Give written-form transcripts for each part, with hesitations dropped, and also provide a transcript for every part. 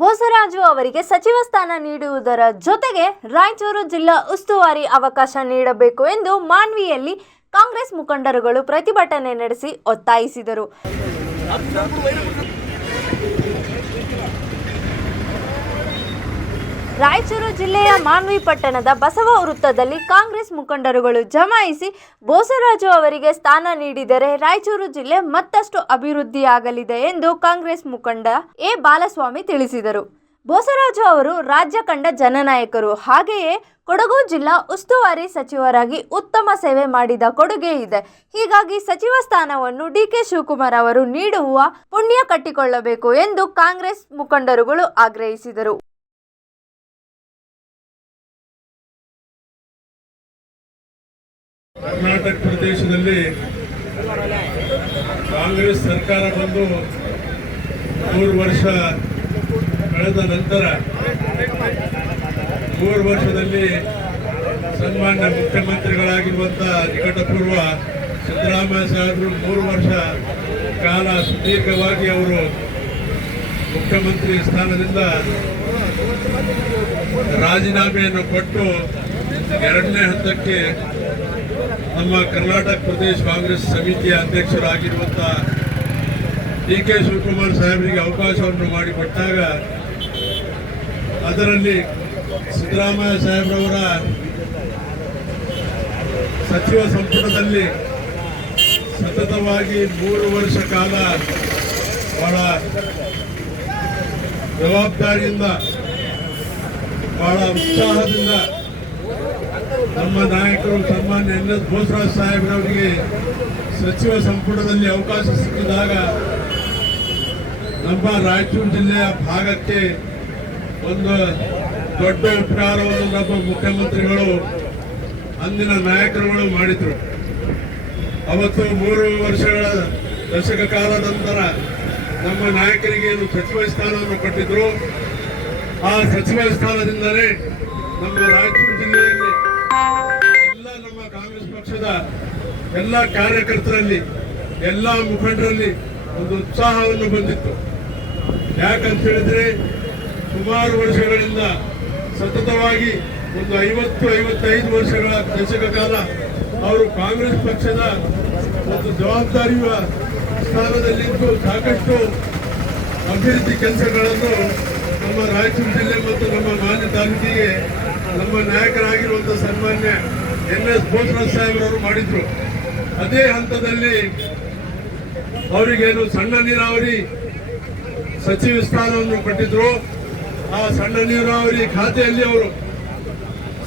ಬೋಸರಾಜು ಅವರಿಗೆ ಸಚಿವ ಸ್ಥಾನ ನೀಡುವುದರ ಜೊತೆಗೆ ರಾಯಚೂರು ಜಿಲ್ಲಾ ಉಸ್ತುವಾರಿ ಅವಕಾಶ ನೀಡಬೇಕು ಎಂದು ಮಾನ್ವಿಯಲ್ಲಿ ಕಾಂಗ್ರೆಸ್ ಮುಖಂಡರುಗಳು ಪ್ರತಿಭಟನೆ ನಡೆಸಿ ಒತ್ತಾಯಿಸಿದರು. ರಾಯಚೂರು ಜಿಲ್ಲೆಯ ಮಾನ್ವಿ ಪಟ್ಟಣದ ಬಸವ ವೃತ್ತದಲ್ಲಿ ಕಾಂಗ್ರೆಸ್ ಮುಖಂಡರುಗಳು ಜಮಾಯಿಸಿ ಬೋಸರಾಜು ಅವರಿಗೆ ಸ್ಥಾನ ನೀಡಿದರೆ ರಾಯಚೂರು ಜಿಲ್ಲೆ ಮತ್ತಷ್ಟು ಅಭಿವೃದ್ಧಿಯಾಗಲಿದೆ ಎಂದು ಕಾಂಗ್ರೆಸ್ ಮುಖಂಡ ಎ ಬಾಲಸ್ವಾಮಿ ತಿಳಿಸಿದರು. ಬೋಸರಾಜು ಅವರು ರಾಜ್ಯ ಕಂಡ ಜನನಾಯಕರು. ಹಾಗೆಯೇ ಕೊಡಗು ಜಿಲ್ಲಾ ಉಸ್ತುವಾರಿ ಸಚಿವರಾಗಿ ಉತ್ತಮ ಸೇವೆ ಮಾಡಿದ ಕೊಡುಗೆ ಇದೆ. ಹೀಗಾಗಿ ಸಚಿವ ಸ್ಥಾನವನ್ನು ಡಿಕೆ ಶಿವಕುಮಾರ್ ಅವರು ನೀಡುವ ಪುಣ್ಯ ಕಟ್ಟಿಕೊಳ್ಳಬೇಕು ಎಂದು ಕಾಂಗ್ರೆಸ್ ಮುಖಂಡರುಗಳು ಆಗ್ರಹಿಸಿದರು. ಕರ್ನಾಟಕ ಪ್ರದೇಶದಲ್ಲಿ ಕಾಂಗ್ರೆಸ್ ಸರ್ಕಾರ ಬಂದು 3 ವರ್ಷ ಕಳೆದ ನಂತರ 3 ವರ್ಷದಲ್ಲಿ ಸನ್ಮಾನ್ಯ ಮುಖ್ಯಮಂತ್ರಿಗಳಾಗಿರುವಂಥ ನಿಕಟಪೂರ್ವ ಸಿದ್ದರಾಮಯ್ಯ ಸಾಹೇಬರು 3 ವರ್ಷ ಕಾಲ ಸುದೀರ್ಘವಾಗಿ ಅವರು ಮುಖ್ಯಮಂತ್ರಿ ಸ್ಥಾನದಿಂದ ರಾಜೀನಾಮೆಯನ್ನು ಕೊಟ್ಟು 2ನೇ ಹಂತಕ್ಕೆ ನಮ್ಮ ಕರ್ನಾಟಕ ಪ್ರದೇಶ ಕಾಂಗ್ರೆಸ್ ಸಮಿತಿಯ ಅಧ್ಯಕ್ಷರಾಗಿರುವಂಥ ಡಿಕೆ ಶಿವಕುಮಾರ್ ಸಾಹೇಬರಿಗೆ ಅವಕಾಶವನ್ನು ಮಾಡಿಕೊಟ್ಟಾಗ ಅದರಲ್ಲಿ ಸಿದ್ದರಾಮಯ್ಯ ಸಾಹೇಬ್ರವರ ಸಚಿವ ಸಂಪುಟದಲ್ಲಿ ಸತತವಾಗಿ 3 ವರ್ಷ ಕಾಲ ಬಹಳ ಜವಾಬ್ದಾರಿಯಿಂದ ಬಹಳ ಉತ್ಸಾಹದಿಂದ ನಮ್ಮ ನಾಯಕರು ಸನ್ಮಾನ್ಯ ಎನ್.ಎಸ್. ಬೋಸರಾಜ್ ಸಾಹೇಬ್ರವರಿಗೆ ಸಚಿವ ಸಂಪುಟದಲ್ಲಿ ಅವಕಾಶ ಸಿಕ್ಕಿದಾಗ ನಮ್ಮ ರಾಯಚೂರು ಜಿಲ್ಲೆಯ ಭಾಗಕ್ಕೆ ಒಂದು ದೊಡ್ಡ ಉಪಕಾರವನ್ನು ನಮ್ಮ ಮುಖ್ಯಮಂತ್ರಿಗಳು ಅಂದಿನ ನಾಯಕರುಗಳು ಮಾಡಿದ್ರು. ಅವತ್ತು 3 ವರ್ಷಗಳ ದಶಕ ಕಾಲ ನಂತರ ನಮ್ಮ ನಾಯಕರಿಗೆ ಸಚಿವ ಸ್ಥಾನವನ್ನು ಕೊಟ್ಟಿದ್ರು. ಆ ಸಚಿವ ಸ್ಥಾನದಿಂದಲೇ ನಮ್ಮ ರಾಯಚೂರು ಜಿಲ್ಲೆಯಲ್ಲಿ ಎಲ್ಲ ನಮ್ಮ ಕಾಂಗ್ರೆಸ್ ಪಕ್ಷದ ಎಲ್ಲ ಕಾರ್ಯಕರ್ತರಲ್ಲಿ ಎಲ್ಲ ಮುಖಂಡರಲ್ಲಿ ಒಂದು ಉತ್ಸಾಹವನ್ನು ಬಂದಿತ್ತು. ಯಾಕಂತ ಹೇಳಿದ್ರೆ ಸುಮಾರು ವರ್ಷಗಳಿಂದ ಸತತವಾಗಿ ಒಂದು 50-55 ವರ್ಷಗಳ ದಶಕ ಕಾಲ ಅವರು ಕಾಂಗ್ರೆಸ್ ಪಕ್ಷದ ಒಂದು ಜವಾಬ್ದಾರಿಯ ಸ್ಥಾನದಲ್ಲಿದ್ದು ಸಾಕಷ್ಟು ಅಭಿವೃದ್ಧಿ ಕೆಲಸಗಳನ್ನು ನಮ್ಮ ರಾಯಚೂರು ಜಿಲ್ಲೆ ಮತ್ತು ನಮ್ಮ ಮಾನ್ಯ ತಾಲೂಕಿಗೆ ನಮ್ಮ ನಾಯಕರಾಗಿರುವಂಥ ಸನ್ಮಾನ್ಯ ಎನ್.ಎಸ್. ಬೋಸರಾಜ್ ಸಾಹೇಬ್ರವರು ಮಾಡಿದ್ರು. ಅದೇ ಹಂತದಲ್ಲಿ ಅವರಿಗೇನು ಸಣ್ಣ ನೀರಾವರಿ ಸಚಿವ ಸ್ಥಾನವನ್ನು ಕೊಟ್ಟಿದ್ರು. ಆ ಸಣ್ಣ ನೀರಾವರಿ ಖಾತೆಯಲ್ಲಿ ಅವರು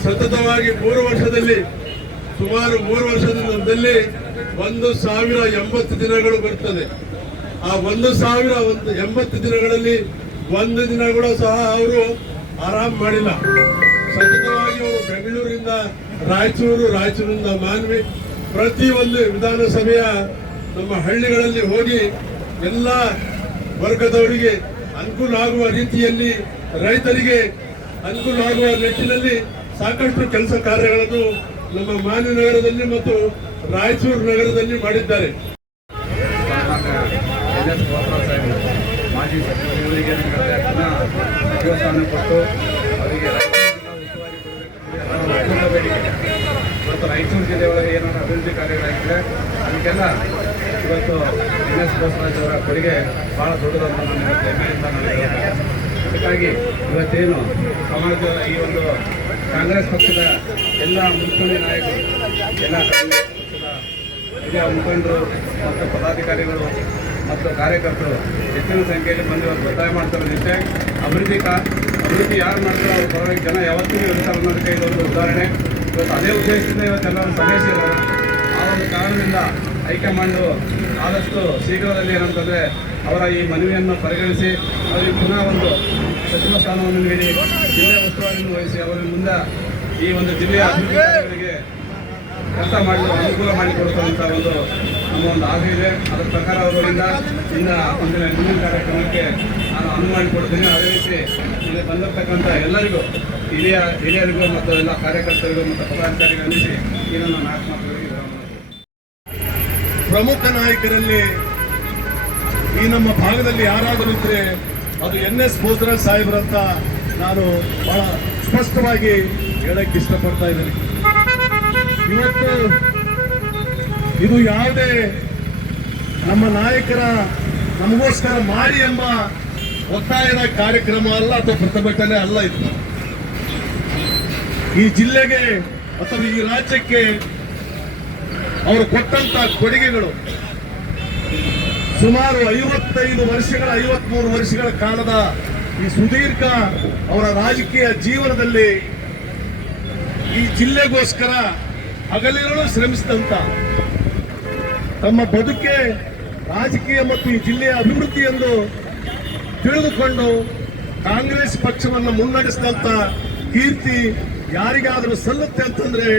ಸತತವಾಗಿ 3 ವರ್ಷದಲ್ಲಿ ಸುಮಾರು 3 ವರ್ಷದಲ್ಲಿ 1080 ದಿನಗಳು ಬರ್ತದೆ. ಆ 1080 ದಿನಗಳಲ್ಲಿ 1 ದಿನ ಕೂಡ ಸಹ ಅವರು ಆರಾಮ್ ಮಾಡಿಲ್ಲ. ಸತತವಾಗಿ ಅವರು ಬೆಂಗಳೂರಿಂದ ರಾಯಚೂರಿಂದ ಮಾನ್ವಿ ಪ್ರತಿಯೊಂದು ವಿಧಾನಸಭೆಯ ನಮ್ಮ ಹಳ್ಳಿಗಳಲ್ಲಿ ಹೋಗಿ ಎಲ್ಲ ವರ್ಗದವರಿಗೆ ಅನುಕೂಲ ಆಗುವ ರೀತಿಯಲ್ಲಿ ರೈತರಿಗೆ ಅನುಕೂಲ ಆಗುವ ನಿಟ್ಟಿನಲ್ಲಿ ಸಾಕಷ್ಟು ಕೆಲಸ ಕಾರ್ಯಗಳನ್ನು ನಮ್ಮ ಮಾನ್ವಿ ನಗರದಲ್ಲಿ ಮತ್ತು ರಾಯಚೂರು ನಗರದಲ್ಲಿ ಮಾಡಿದ್ದಾರೆ. ಮಾಜಿ ಸಚಿವರಿಗೆ ಸಚಿವ ಸ್ಥಾನ ಕೊಟ್ಟು ಅವರಿಗೆ ಬೇಡಿಕೆ ಇವತ್ತು ರಾಯಚೂರು ಜಿಲ್ಲೆ ಒಳಗೆ ಏನಾದರೂ ಅಭಿವೃದ್ಧಿ ಕಾರ್ಯಗಳಾಗಿದ್ದರೆ ಅದಕ್ಕೆಲ್ಲ ಇವತ್ತು ಎನ್.ಎಸ್. ಬೋಸರಾಜ್ ಅವರ ಕೊಡುಗೆ ಭಾಳ ದೊಡ್ಡದಂತ ನಾನು ಹೆಮ್ಮೆಯಿಂದ ಅದಕ್ಕಾಗಿ ಇವತ್ತೇನು ಸಮಾಜದ ಈ ಒಂದು ಕಾಂಗ್ರೆಸ್ ಪಕ್ಷದ ಎಲ್ಲ ಮುಂಚೂಣಿ ನಾಯಕರು ಎಲ್ಲ ಕಾಂಗ್ರೆಸ್ ಪಕ್ಷದ ಹಿರಿಯ ಮುಖಂಡರು ಮತ್ತು ಪದಾಧಿಕಾರಿಗಳು ಮತ್ತು ಕಾರ್ಯಕರ್ತರು ಹೆಚ್ಚಿನ ಸಂಖ್ಯೆಯಲ್ಲಿ ಬಂದು ಒತ್ತಾಯ ಮಾಡ್ತಾರೆ. ನಿಶ್ಚಯ ಅಭಿವೃದ್ಧಿ ಯಾರು ಮಾಡ್ತಾರೋ ಅವ್ರ ಪರವಾಗಿ ಜನ ಯಾವತ್ತೂ ಇರ್ತಾರೆ ಅನ್ನೋದಕ್ಕೆ ಇದೊಂದು ಉದಾಹರಣೆ. ಇವತ್ತು ಅದೇ ಉದ್ದೇಶದಿಂದ ಇವತ್ತೆಲ್ಲರೂ ಸಭೆಸಿದ್ದಾರೆ. ಆ ಒಂದು ಕಾರಣದಿಂದ ಹೈಕಮಾಂಡು ಆದಷ್ಟು ಶೀಘ್ರದಲ್ಲಿ ಏನಂತಂದರೆ ಅವರ ಈ ಮನವಿಯನ್ನು ಪರಿಗಣಿಸಿ ಅವರಿಗೆ ಪುನಃ ಒಂದು ಸಚಿವ ಸ್ಥಾನವನ್ನು ನೀಡಿ ಜಿಲ್ಲೆ ಉಸ್ತುವಾರಿಯನ್ನು ವಹಿಸಿ ಅವರ ಮುಂದೆ ಈ ಒಂದು ಜಿಲ್ಲೆಯ ಅಭಿವೃದ್ಧಿಗೆ ಕೆಲಸ ಮಾಡಲು ಅನುಕೂಲ ಮಾಡಿಕೊಡುವಂಥ ಒಂದು ನಮ್ಮ ಒಂದು ಆಸೆ ಇದೆ. ಅದರ ಪ್ರಕಾರ ಅವರಿಂದ ಮುಂದಿನ ಕಾರ್ಯಕ್ರಮಕ್ಕೆ ನಾನು ಅನುವು ಮಾಡಿಕೊಡ್ತೀನಿ. ಅದೇ ರೀತಿ ಇಲ್ಲಿ ಬಂದಿರತಕ್ಕಂಥ ಎಲ್ಲರಿಗೂ ಹಿರಿಯರಿಗೂ ಮತ್ತು ಎಲ್ಲ ಕಾರ್ಯಕರ್ತರಿಗೂ ಮತ್ತು ಪದಾಧಿಕಾರಿಗಳು ಅನ್ನಿಸಿ ಈ ನನ್ನ 4 ಮಾತುಗಳಿಗೆ ಪ್ರಮುಖ ನಾಯಕರಲ್ಲಿ ಈ ನಮ್ಮ ಭಾಗದಲ್ಲಿ ಯಾರಾದರೂ ಇದ್ರೆ ಅದು NS ಬೋಸರಾಜ್ ಸಾಹೇಬ್ರಂತ ನಾನು ಬಹಳ ಸ್ಪಷ್ಟವಾಗಿ ಹೇಳಕ್ಕೆ ಇಷ್ಟಪಡ್ತಾ ಇದ್ದೀನಿ. ಇವತ್ತು ಇದು ಯಾವುದೇ ನಮ್ಮ ನಾಯಕರ ನಮಗೋಸ್ಕರ ಮಾಡಿ ಎಂಬ ಒತ್ತಾಯದ ಕಾರ್ಯಕ್ರಮ ಅಲ್ಲ ಅಥವಾ ಪ್ರತಿಭಟನೆ ಅಲ್ಲ. ಇದು ಈ ಜಿಲ್ಲೆಗೆ ಅಥವಾ ಈ ರಾಜ್ಯಕ್ಕೆ ಅವರು ಕೊಟ್ಟಂತ ಕೊಡುಗೆಗಳು ಸುಮಾರು 53 ವರ್ಷಗಳ ಕಾಲದ ಈ ಸುದೀರ್ಘ ಅವರ ರಾಜಕೀಯ ಜೀವನದಲ್ಲಿ ಈ ಜಿಲ್ಲೆಗೋಸ್ಕರ ಹಗಲಿರುಳು ಶ್ರಮಿಸಿದಂತ ತಮ್ಮ ಬದುಕೆ ರಾಜಕೀಯ ಮತ್ತು ಈ ಜಿಲ್ಲೆಯ ಅಭಿವೃದ್ಧಿ ಎಂದು ತಿಳಿದುಕೊಂಡು ಕಾಂಗ್ರೆಸ್ ಪಕ್ಷವನ್ನು ಮುನ್ನಡೆಸಿದಂತ ಕೀರ್ತಿ ಯಾರಿಗಾದರೂ ಸಲ್ಲುತ್ತೆ ಅಂತಂದ್ರೆ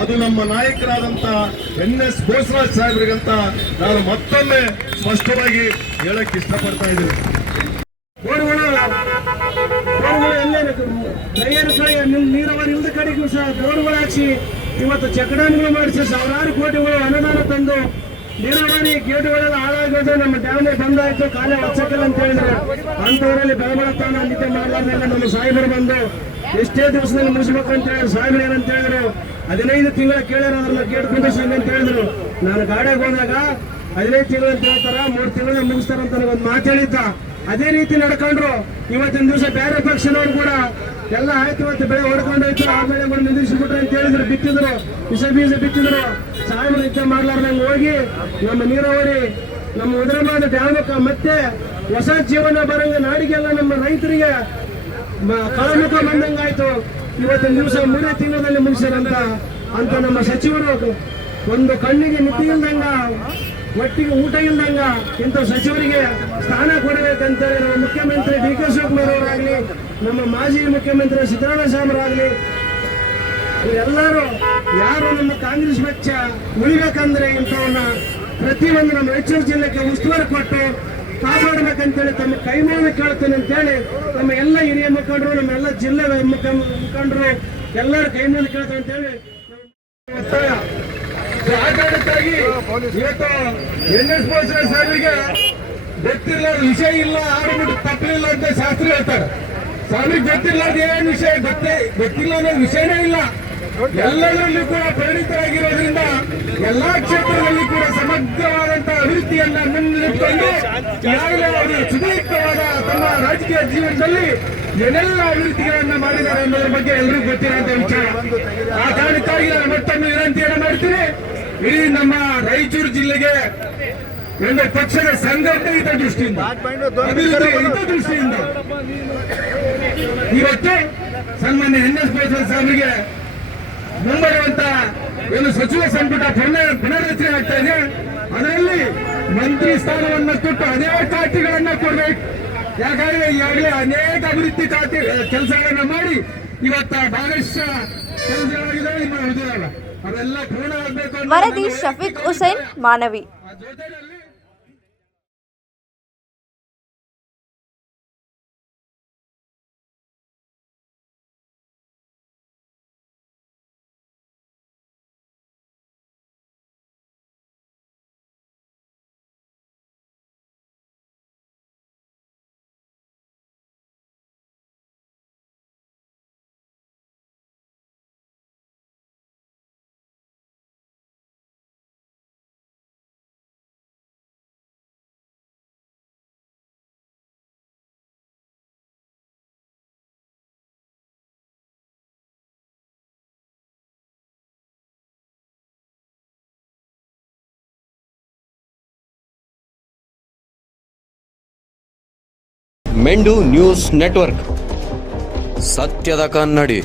ಅದು ನಮ್ಮ ನಾಯಕರಾದಂತ NS ಬೋಸರಾಜ್ ಸಾಹೇಬ್ರಿಗಂತ ನಾನು ಮತ್ತೊಮ್ಮೆ ಸ್ಪಷ್ಟವಾಗಿ ಹೇಳಕ್ ಇಷ್ಟಪಡ್ತಾ ಇದ್ದೀನಿ. ನೀರಾವರಿ ಇಲ್ಲದ ಕಡೆಗೂ ಸಹ ಬೋರ್ಗಳು ಹಾಕಿ ಇವತ್ತು ಚೆಕ್ಡ್ಯಾಮ್ಗಳು ಮಾಡಿಸಿ ಸಾವಿರಾರು ಕೋಟಿಗಳು ಅನುದಾನ ತಂದು ನೀರಾವರಿ ಗೇಟ್ಗಳೆಲ್ಲ ಹಾಳಾಗೋದು, ನಮ್ಮ ಡ್ಯಾಮ್ ಬಂದಾಯ್ತು ಕಾಲೇ ಹೊಚ್ಚಕ್ಕಿಲ್ಲ ಅಂತ ಹೇಳಿದ್ರು. ಅಂತವರಲ್ಲಿ ಬೆಳಬಳತಾನ ನಿದ್ದೆ ಮಾಡಲಾರ್ದಲ್ಲ ನಮ್ಮ ಸಾಹೇಬರು ಬಂದು ಎಷ್ಟೇ ದಿವಸದಲ್ಲಿ ಮುಗಿಸ್ಬೇಕಂತ ಹೇಳಿ ಸಾಹೇಬರು ಏನಂತ ಹೇಳಿದ್ರು, 15 ತಿಂಗಳ ಕೇಳ್ಯಾರ ಅದನ್ನ ಗೇಟ್ ಕುಂದಿಸಿ ಅಂತ ಹೇಳಿದ್ರು. ನಾನು ಗಾಡಿಯಾಗ ಹೋದಾಗ 15 ತಿಂಗಳು ಅಂತ ಹೇಳ್ತಾರ, 3 ತಿಂಗಳ ಮುಗಿಸ್ತಾರಂತ ನನಗೊಂದು ಮಾತು ಹೇಳಿದ್ದ. ಅದೇ ರೀತಿ ನಡ್ಕೊಂಡ್ರು. ಇವತ್ತಿನ ದಿವಸ ಬೇರೆ ಪಕ್ಷದವ್ರು ಕೂಡ ಎಲ್ಲ ಆಯ್ತು, ಇವತ್ತು ಬೆಳೆ ಹೊಡ್ಕೊಂಡಾಯ್ತು, ಆ ಬೆಳೆಗಳು ನಿಲ್ಲಿಸಿಬಿಟ್ರೆ ಅಂತ ಹೇಳಿದ್ರು, ಬಿತ್ತಿದ್ರು, ಬೀಜ ಬಿತ್ತಿದ್ರು. ಸಾಹೇಬರು ನಿದ್ದೆ ಮಾಡ್ಲಾರ್ದಂಗೆ ಹೋಗಿ ನಮ್ಮ ನೀರಾವರಿ ನಮ್ಮ ಉದ್ರಮಾದ ಡ್ಯಾಮಕ್ಕ ಮತ್ತೆ ಹೊಸ ಜೀವನ ಬರಂಗ ನಾಡಿಗೆಲ್ಲ ನಮ್ಮ ರೈತರಿಗೆ ಕಳಮುಖ ಬಂದಂಗಾಯ್ತು. ಇವತ್ತಿನ ದಿವಸ 3 ತಿಂಗಳಲ್ಲಿ ಮುಗಿಸ್ಯಾರಂತ ಅಂತ ನಮ್ಮ ಸಚಿವರು ಒಂದು ಕಣ್ಣಿಗೆ ನಿದ್ದೆ ಇಲ್ದಂಗ, ಒಟ್ಟಿಗೆ ಊಟ ಇಲ್ದಂಗ ಇಂಥ ಸಚಿವರಿಗೆ ಸ್ಥಾನ ಕೊಡಬೇಕಂತೇಳಿ ನಮ್ಮ ಮುಖ್ಯಮಂತ್ರಿ DK ಶಿವಕುಮಾರ್ ಅವರಾಗ್ಲಿ, ನಮ್ಮ ಮಾಜಿ ಮುಖ್ಯಮಂತ್ರಿ ಸಿದ್ದರಾಮಯ್ಯ ಸಾಹೇಬರಾಗ್ಲಿ, ಎಲ್ಲರೂ ಯಾರು ನಮ್ಮ ಕಾಂಗ್ರೆಸ್ ಪಕ್ಷ ಉಳಿಬೇಕಂದ್ರೆ ಇಂಥವನ್ನ ಪ್ರತಿಯೊಂದು ನಮ್ಮ ರಾಯಚೂರು ಜಿಲ್ಲೆಗೆ ಉಸ್ತುವಾರಿ ಕೊಟ್ಟು ಕಾಪಾಡಬೇಕಂತೇಳಿ ತಮ್ಮ ಕೈಮೂಲ ಕೇಳ್ತೇನೆ ಅಂತೇಳಿ ನಮ್ಮ ಎಲ್ಲ ಹಿರಿಯ ಮುಖಂಡರು, ನಮ್ಮ ಎಲ್ಲ ಜಿಲ್ಲೆ ಮುಖಂಡರು ಎಲ್ಲರ ಕೈಮೂಲ ಕೇಳ್ತೇನೆ ಅಂತೇಳಿ ಒತ್ತಾಯ. ಆಡಳಿತಾಗಿ ಇವತ್ತು NS ಬೋಸರಾಜ್ ಸಾಹೇಬರಿಗೆ ಗೊತ್ತಿರ್ಲಾರ್ದ ವಿಷಯ ಇಲ್ಲ, ಆಡ್ಬಿಟ್ಟು ತಪ್ಪಲಿಲ್ಲ ಅಂತ ಶಾಸ್ತ್ರಿ ಹೇಳ್ತಾರೆ. ಸ್ವಾಮಿಗೆ ಗೊತ್ತಿರ್ಲಾರ್ದ ಏನ್ ವಿಷಯ ಗೊತ್ತಿಲ್ಲ ಅನ್ನೋ ವಿಷಯನೇ ಇಲ್ಲ. ಎಲ್ಲದರಲ್ಲೂ ಕೂಡ ಪರಿಣಿತರಾಗಿರೋದ್ರಿಂದ ಎಲ್ಲಾ ಕ್ಷೇತ್ರದಲ್ಲಿ ಕೂಡ ಸಮಗ್ರವಾದಂತಹ ಅಭಿವೃದ್ಧಿಯನ್ನ ಮುನ್ನಿಟ್ಟುಕೊಂಡು ಈಗಾಗಲೇ ಅವರು ಸುದೀರ್ಘವಾದ ತಮ್ಮ ರಾಜಕೀಯ ಜೀವನದಲ್ಲಿ ಏನೆಲ್ಲ ಅಭಿವೃದ್ಧಿಗಳನ್ನ ಮಾಡಿದ್ದಾರೆ ಅನ್ನೋದ್ರ ಬಗ್ಗೆ ಎಲ್ಲರಿಗೂ ಗೊತ್ತಿರುವಂತ ವಿಚಾರ. ಆ ಕಾರಣಕ್ಕಾಗಿ ನಾನು ಮತ್ತೊಮ್ಮೆ ವಿನಂತಿಯನ್ನು ಮಾಡ್ತೀನಿ, ಇಡೀ ನಮ್ಮ ರಾಯಚೂರು ಜಿಲ್ಲೆಗೆ ಒಂದು ಪಕ್ಷದ ಸಂಘಟನೆ ಹಿತದೃಷ್ಟಿಯಿಂದ, ಅಭಿವೃದ್ಧಿ ಹಿತದೃಷ್ಟಿಯಿಂದ ಇವತ್ತು ಸನ್ಮಾನ್ಯ NS ಬೋಸರಾಜ್ ಸಾಹೇಬರಿಗೆ ಮುಂಬರುವಂತ ಏನು ಸಚಿವ ಸಂಪುಟ ಪುನರ್ರಚನೆ ಆಗ್ತಾ ಇದೆ, ಅದರಲ್ಲಿ ಮಂತ್ರಿ ಸ್ಥಾನವನ್ನು ಕೊಟ್ಟು ಅನೇಕ ಖಾತೆಗಳನ್ನ ಕೊಡಬೇಕು. ಯಾಕಂದ್ರೆ ಈಗಾಗಲೇ ಅನೇಕ ಅಭಿವೃದ್ಧಿ ಖಾತೆ ಕೆಲಸಗಳನ್ನ ಮಾಡಿ ಇವತ್ತ ಭಾಗಶಃ ಕೆಲಸಗಳಾಗಿದ್ದಾವೆ, ನಿಮ್ಮ ಉದ್ಯೋಗ ಅವೆಲ್ಲ ಪೂರ್ಣ ಆಗಬೇಕು. ವರದಿ ಶಫೀಕ್ ಹುಸೇನ್, ಮಾನವಿ. ಮೆಂಡು ನ್ಯೂಸ್ ನೆಟ್ವರ್ಕ್, ಸತ್ಯದ ಕನ್ನಡಿ.